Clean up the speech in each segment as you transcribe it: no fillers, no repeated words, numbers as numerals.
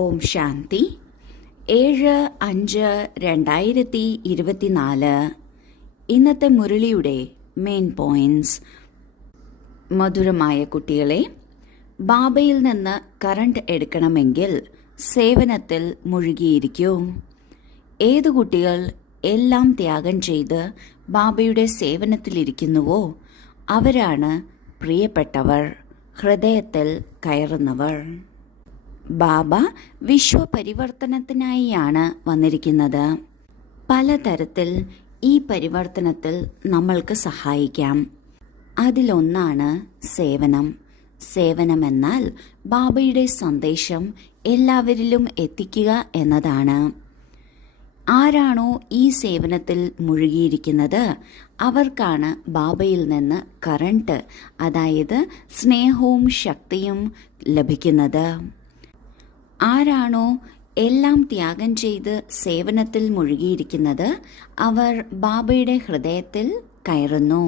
ഓം ശാന്തി 7-5-2024. ഇന്നത്തെ മുരളിയുടെ main points. മധുരമായ കുട്ടികളെ, ബാബയിൽ നിന്ന് കറണ്ട് എടുക്കണമെങ്കിൽ സേവനത്തിൽ മുഴുകിയിരിക്കൂ. ഏതു കുട്ടികൾ എല്ലാം ത്യാഗം ചെയ്ത് ബാബയുടെ സേവനത്തിലിരിക്കുന്നുവോ അവരാണ് പ്രിയപ്പെട്ടവർ, ഹൃദയത്തിൽ കയറുന്നവർ. ബാബ വിശ്വപരിവർത്തനത്തിനായിയാണ് വന്നിരിക്കുന്നത്. പലതരത്തിൽ ഈ പരിവർത്തനത്തിൽ നമ്മൾക്ക് സഹായിക്കാം. അതിലൊന്നാണ് സേവനം. സേവനമെന്നാൽ ബാബയുടെ സന്ദേശം എല്ലാവരിലും എത്തിക്കുക എന്നതാണ്. ആരാണോ ഈ സേവനത്തിൽ മുഴുകിയിരിക്കുന്നത് അവർക്കാണ് ബാബയിൽ നിന്ന് കറണ്ട്, അതായത് സ്നേഹവും ശക്തിയും ലഭിക്കുന്നത്. ആരാണോ എല്ലാം ത്യാഗം ചെയ്ത് സേവനത്തിൽ മുഴുകിയിരിക്കുന്നത് അവർ ബാബയുടെ ഹൃദയത്തിൽ കയറുന്നു.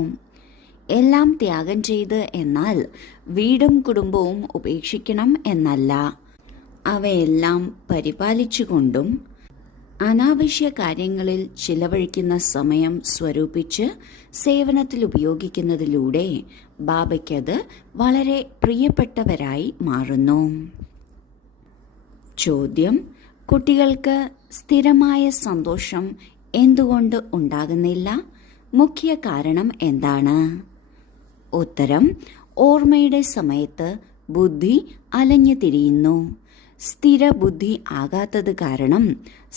എല്ലാം ത്യാഗം ചെയ്ത് എന്നാൽ വീടും കുടുംബവും ഉപേക്ഷിക്കണം എന്നല്ല. അവയെല്ലാം പരിപാലിച്ചുകൊണ്ടും അനാവശ്യ കാര്യങ്ങളിൽ ചിലവഴിക്കുന്ന സമയം സ്വരൂപിച്ച് സേവനത്തിൽ ഉപയോഗിക്കുന്നതിലൂടെ ബാബയ്ക്കത് വളരെ പ്രിയപ്പെട്ടവരായി മാറുന്നു. ചോദ്യം: കുട്ടികൾക്ക് സ്ഥിരമായ സന്തോഷം എന്തുകൊണ്ട് ഉണ്ടാകുന്നില്ല? മുഖ്യ കാരണം എന്താണ്? ഉത്തരം: ഓർമ്മയുടെ സമയത്ത് ബുദ്ധി അലഞ്ഞു തിരിയുന്നു. സ്ഥിര ബുദ്ധി ആകാത്തത് കാരണം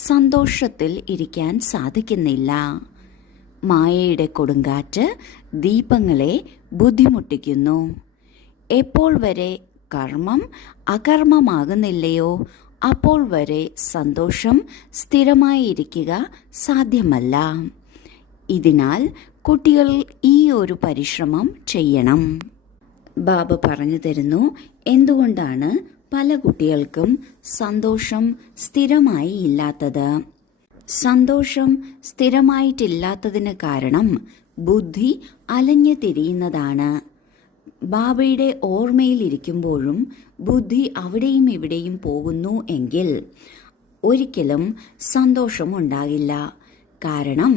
സന്തോഷത്തിൽ ഇരിക്കാൻ സാധിക്കുന്നില്ല. മായയുടെ കൊടുങ്കാറ്റ് ദീപങ്ങളെ ബുദ്ധിമുട്ടിക്കുന്നു. എപ്പോൾ വരെ കർമ്മം അകർമ്മമാകുന്നില്ലയോ അപ്പോൾ വരെ സന്തോഷം സ്ഥിരമായിരിക്കുക സാധ്യമല്ല. ഇതിനാൽ കുട്ടികൾ ഈ ഒരു പരിശ്രമം ചെയ്യണം. ബാബ പറഞ്ഞു തരുന്നു എന്തുകൊണ്ടാണ് പല കുട്ടികൾക്കും സന്തോഷം സ്ഥിരമായി ഇല്ലാത്തത്. സന്തോഷം സ്ഥിരമായിട്ടില്ലാത്തതിന് കാരണം ബുദ്ധി അലഞ്ഞു തിരിയുന്നതാണ്. ബാബയുടെ ഓർമ്മയിൽ ഇരിക്കുമ്പോഴും ബുദ്ധി അവിടെയും ഇവിടെയും പോകുന്നു എങ്കിൽ ഒരിക്കലും സന്തോഷമുണ്ടാകില്ല. കാരണം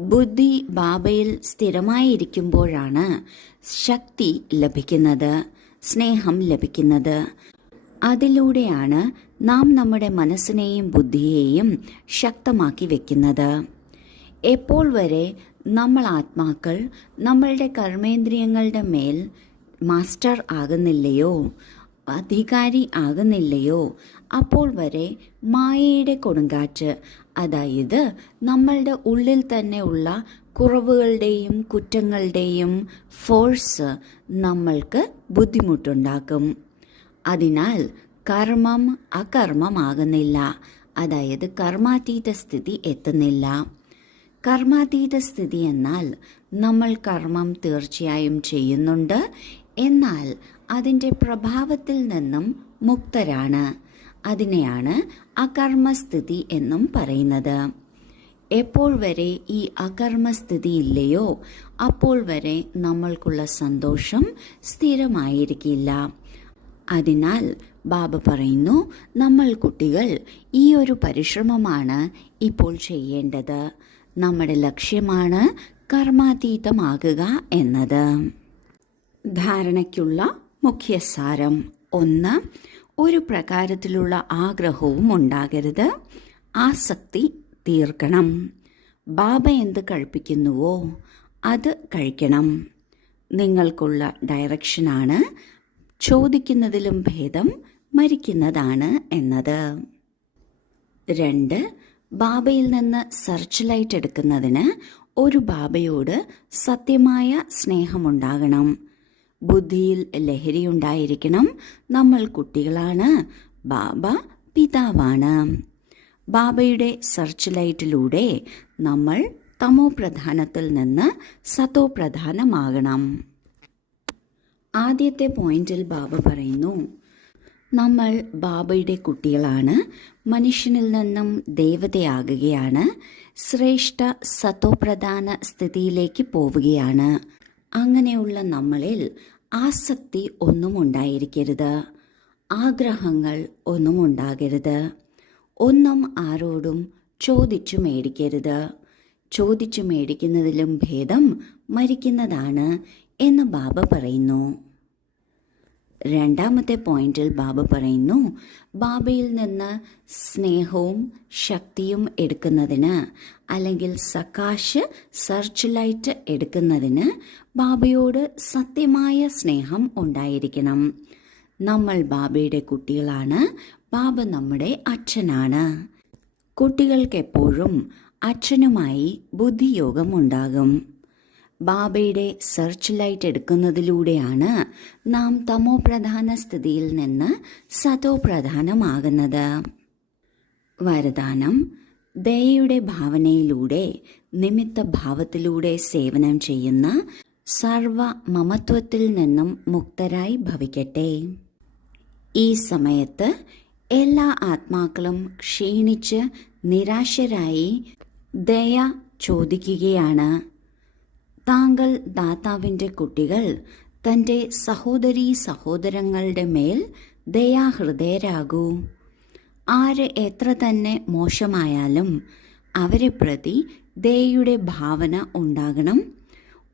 ബുദ്ധി ബാബയിൽ സ്ഥിരമായിരിക്കുമ്പോഴാണ് ശക്തി ലഭിക്കുന്നത്, സ്നേഹം ലഭിക്കുന്നത്. അതിലൂടെയാണ് നാം നമ്മുടെ മനസ്സിനെയും ബുദ്ധിയെയും ശക്തമാക്കി വെക്കുന്നത്. എപ്പോൾ വരെ നമ്മൾ ആത്മാക്കൾ നമ്മളുടെ കർമ്മേന്ദ്രിയങ്ങളുടെ മേൽ മാസ്റ്റർ ആകുന്നില്ലയോ, അധികാരി ആകുന്നില്ലയോ, അപ്പോൾ വരെ മായയുടെ കൊടുങ്കാറ്റ്, അതായത് നമ്മളുടെ ഉള്ളിൽ തന്നെ ഉള്ള കുറവുകളുടെയും കുറ്റങ്ങളുടെയും ഫോഴ്സ് നമ്മൾക്ക് ബുദ്ധിമുട്ടുണ്ടാക്കും. അതിനാൽ കർമ്മം അകർമ്മമാകുന്നില്ല, അതായത് കർമാതീത സ്ഥിതി എത്തുന്നില്ല. കർമാതീത സ്ഥിതി എന്നാൽ നമ്മൾ കർമ്മം തീർച്ചയായും ചെയ്യുന്നുണ്ട്, എന്നാൽ അതിൻ്റെ പ്രഭാവത്തിൽ നിന്നും മുക്തരാണ്. അതിനെയാണ് അകർമ്മസ്ഥിതി എന്നും പറയുന്നത്. എപ്പോൾ വരെ ഈ അകർമ്മസ്ഥിതി ഇല്ലയോ അപ്പോൾ വരെ നമ്മൾക്കുള്ള സന്തോഷം സ്ഥിരമായിരിക്കില്ല. അതിനാൽ ബാബ പറയുന്നു, നമ്മൾ കുട്ടികൾ ഈ ഒരു പരിശ്രമമാണ് ഇപ്പോൾ ചെയ്യേണ്ടത്. നമ്മുടെ ലക്ഷ്യമാണ് കർമാതീതമാകുക എന്നത്. ധാരണയ്ക്കുള്ള മുഖ്യസാരം: 1. ഒരു പ്രകാരത്തിലുള്ള ആഗ്രഹവും ഉണ്ടാകരുത്. ആസക്തി തീർക്കണം. ബാബ എന്ത് കഴിപ്പിക്കുന്നുവോ അത് കഴിക്കണം. നിങ്ങൾക്കുള്ള ഡയറക്ഷനാണ് ചോദിക്കുന്നതിലും ഭേദം മരിക്കുന്നതാണ് എന്നത്. 2. ബാബയിൽ നിന്ന് സെർച്ച് ലൈറ്റ് എടുക്കുന്നതിന് ഒരു ബാബയോട് സത്യമായ സ്നേഹമുണ്ടാകണം. ബുദ്ധിയിൽ ലഹരിയുണ്ടായിരിക്കണം. നമ്മൾ കുട്ടികളാണ്, ബാബ പിതാവാണ്. ബാബയുടെ സെർച്ച് ലൈറ്റിലൂടെ നമ്മൾ തമോ പ്രധാനത്തിൽ നിന്ന് സതോ പ്രധാനമാകണം. ആദ്യത്തെ പോയിന്റിൽ ബാബ പറയുന്നു, നമ്മൾ ബാബയുടെ കുട്ടികളാണ്, മനുഷ്യനിൽ നിന്നും ദേവതയാകുകയാണ്, ശ്രേഷ്ഠ സതോപ്രധാന സ്ഥിതിയിലേക്ക് പോവുകയാണ്. അങ്ങനെയുള്ള നമ്മളിൽ ആസക്തി ഒന്നും ഉണ്ടായിരിക്കരുത്. ആഗ്രഹങ്ങൾ ഒന്നും ഉണ്ടാകരുത്. ഒന്നും ആരോടും ചോദിച്ചു മേടിക്കരുത്. ചോദിച്ചു മേടിക്കുന്നതിലും ഭേദം മരിക്കുന്നതാണ് എന്ന് ബാബ പറയുന്നു. രണ്ടാമത്തെ പോയിന്റിൽ ബാബ പറയുന്നു, ബാബയിൽ നിന്ന് സ്നേഹവും ശക്തിയും എടുക്കുന്നതിന്, അല്ലെങ്കിൽ സകാശ് സെർച്ച് ലൈറ്റ് എടുക്കുന്നതിന് ബാബയോട് സത്യമായ സ്നേഹം ഉണ്ടായിരിക്കണം. നമ്മൾ ബാബയുടെ കുട്ടികളാണ്. ബാബ നമ്മുടെ അച്ഛനാണ്. കുട്ടികൾക്ക് എപ്പോഴും അച്ഛനുമായി ബുദ്ധിയോഗം ഉണ്ടാകും. ബാബയുടെ സെർച്ച് ലൈറ്റ് എടുക്കുന്നതിലൂടെയാണ് നാം തമോ പ്രധാന സ്ഥിതിയിൽ നിന്ന് സതോ പ്രധാനമാകുന്നത്. വരദാനം: ദയയുടെ ഭാവനയിലൂടെ, നിമിത്ത ഭാവത്തിലൂടെ സേവനം ചെയ്യുന്ന സർവ മമത്വത്തിൽ നിന്നും മുക്തരായി ഭവിക്കട്ടെ. ഈ സമയത്ത് എല്ലാ ആത്മാക്കളും ക്ഷീണിച്ച് നിരാശരായി ദയ ചോദിക്കുകയാണ്. താങ്കൾ ദാതാവിൻ്റെ കുട്ടികൾ തൻ്റെ സഹോദരീ സഹോദരങ്ങളുടെ മേൽ ദയാഹൃദയരാകൂ. ആര് എത്ര തന്നെ മോശമായാലും അവരെ പ്രതി ദയയുടെ ഭാവന ഉണ്ടാകണം.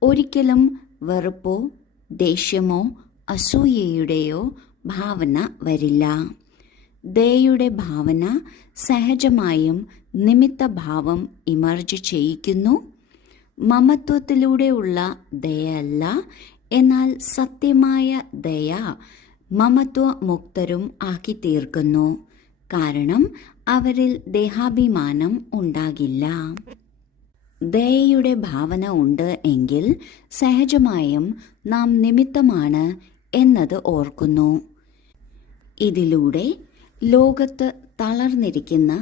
ഒരിക്കലും വെറുപ്പോ ദേഷ്യമോ അസൂയയുടെയോ ഭാവന വരില്ല. ദയയുടെ ഭാവന സഹജമായും നിമിത്തഭാവം ഇമർജ് ചെയ്യിക്കുന്നു. മമത്വത്തിലൂടെയുള്ള ദയയല്ല, എന്നാൽ സത്യമായ ദയ മമത്വ മുക്തരും ആക്കി തീർക്കുന്നു. കാരണം അവരിൽ ദേഹാഭിമാനം ഉണ്ടാകില്ല. ദയയുടെ ഭാവന ഉണ്ട് എങ്കിൽ സഹജമായും നാം നിമിത്തമാണ് എന്നത് ഓർക്കുന്നു. ഇതിലൂടെ ലോകത്ത് തളർന്നിരിക്കുന്ന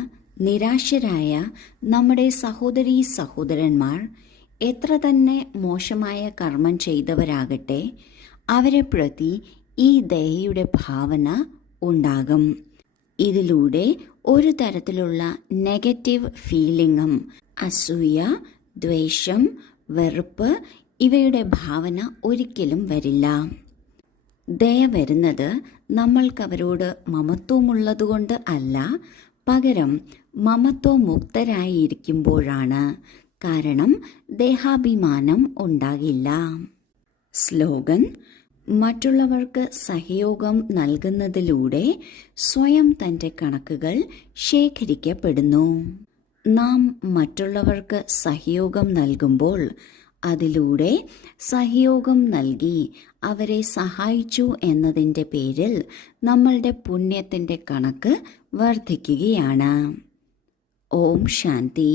നിരാശരായ നമ്മുടെ സഹോദരീ സഹോദരന്മാർ എത്ര തന്നെ മോശമായ കർമ്മം ചെയ്തവരാകട്ടെ, അവരെ പ്രതി ഈ ദയയുടെ ഭാവന ഉണ്ടാകും. ഇതിലൂടെ ഒരു തരത്തിലുള്ള നെഗറ്റീവ് ഫീലിംഗും, അസൂയ, ദ്വേഷം, വെറുപ്പ് ഇവയുടെ ഭാവന ഒരിക്കലും വരില്ല. ദയ വരുന്നത് നമ്മൾക്കവരോട് മമത്വമുള്ളതുകൊണ്ട് അല്ല, പകരം മമത്വമുക്തരായിരിക്കുമ്പോഴാണ്. കാരണം ദേഹാഭിമാനം ഉണ്ടാകില്ല. സ്ലോഗൻ: മറ്റുള്ളവർക്ക് സഹയോഗം നൽകുന്നതിലൂടെ സ്വയം തൻ്റെ കണക്കുകൾ ശേഖരിക്കപ്പെടുന്നു. നാം മറ്റുള്ളവർക്ക് സഹയോഗം നൽകുമ്പോൾ അതിലൂടെ സഹയോഗം നൽകി അവരെ സഹായിച്ചു എന്നതിൻ്റെ പേരിൽ നമ്മളുടെ പുണ്യത്തിൻ്റെ കണക്ക് വർദ്ധിക്കുകയാണ്. ഓം ശാന്തി.